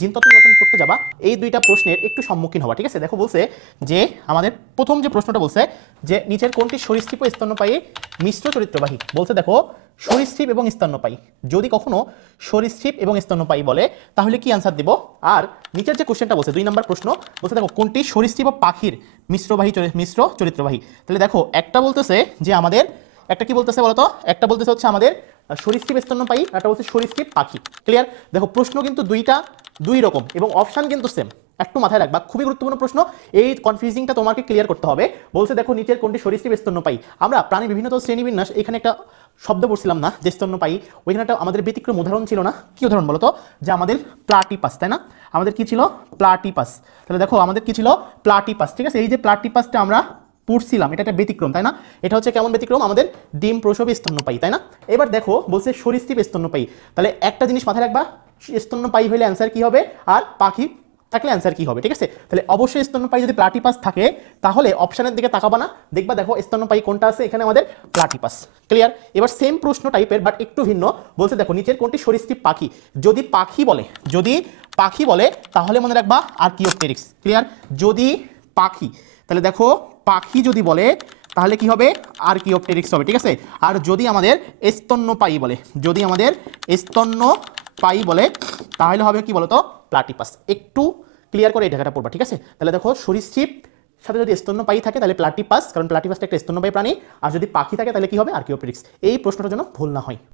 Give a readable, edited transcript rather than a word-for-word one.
জিনতত্ত্ব বিবর্তন পড়তে যাবা এই দুইটা প্রশ্নের একটু সম্মুখীন হওয়া, ঠিক আছে। দেখো বলছে যে আমাদের প্রথম যে প্রশ্নটা বলছে যে নিচের কোনটি সরীসৃপ ও স্তন্যপায়ী মিশ্র চরিত্রবাহী। বলছে দেখো সরীসৃপ এবং স্তন্যপায়ী, যদি কখনো সরীসৃপ এবং স্তন্যপায়ী বলে তাহলে কি অ্যান্সার দিব। আর নিচের যে কোশ্চেনটা বলছে 2 নম্বর প্রশ্ন বলছে দেখো কোনটি সরীসৃপ ও পাখির মিশ্র চরিত্রবাহী। তাহলে দেখো একটা বলতেছে যে আমাদের একটা কি বলতেছে বলতো, একটা বলতেছে হচ্ছে আমাদের সরীসৃপ স্তন্যপায়ী, একটা বলছে সরীসৃপ পাখি। ক্লিয়ার। দেখো প্রশ্ন কিন্তু দুই রকম এবং অপশান কিন্তু সেম, একটু মাথায় রাখবা, খুবই গুরুত্বপূর্ণ প্রশ্ন। এই কনফিউজিংটা তোমাকে ক্লিয়ার করতে হবে। বলছে দেখো নিচের কোনটি সরীসৃপ স্তন্যপায়ী। আমরা প্রাণী বিভিন্ন শ্রেণীবিন্যাস এখানে একটা শব্দ পড়ছিলাম না যে স্তন্যপায়ী, ওইখানে একটা আমাদের ব্যতিক্রম উদাহরণ ছিল না, কি উদাহরণ বলতো, যে আমাদের প্লাটিপাস, তাই না? আমাদের কি ছিল? প্লাটিপাস। তাহলে দেখো আমাদের কি ছিল? প্লাটিপাস, ঠিক আছে। এই যে প্লাটিপাসটা আমরা পড়ছিলাম, এটা একটা ব্যতিক্রম, তাই না? এটা হচ্ছে কেমন ব্যতিক্রম? আমাদের ডিম প্রসবী স্তন্যপায়ী, তাই না? এবার দেখো বলছে সরীসৃপ স্তন্যপায়ী। তাহলে একটা জিনিস মাথায় রাখবা, স্তন্যপায়ী হলে অ্যান্সার কি হবে, আর পাখি থাকলে অ্যান্সার কি হবে, ঠিক আছে। তাহলে অবশ্যই স্তন্যপায়ী যদি প্লাটিপাস থাকে তাহলে অপশনের দিকে তাকাবা না, দেখবা দেখো স্তন্যপায়ী কোনটা আছে, এখানে আমাদের প্লাটিপাস। ক্লিয়ার। এবার সেম প্রশ্ন টাইপের বাট একটু ভিন্ন, বলছে দেখো নিচের কোনটি সরীসৃপ পাখি। যদি পাখি বলে তাহলে মনে রাখবা আর্কিওপটেরিক্স। ক্লিয়ার। যদি পাখি, তাহলে দেখো পাখি যদি বলে তাহলে কি হবে? আর্কিওপটেরিক্স হবে, ঠিক আছে। আর যদি আমাদের স্তন্যপায়ী বলে, তাহলে হবে কি বলতো? প্লাটিপাস। একটু ক্লিয়ার করে এই জায়গাটা পড়বা, ঠিক আছে। তাহলে দেখো সরীসৃপ সাথে যদি স্তন্যপায়ী থাকে তাহলে প্লাটিপাস, কারণ প্লাটিপাসটা একটা স্তন্যপায়ী প্রাণী, আর যদি পাখি থাকে তাহলে কি হবে? আর্কিওপটেরিক্স। এই প্রশ্নটার জন্য ভুল না হয়।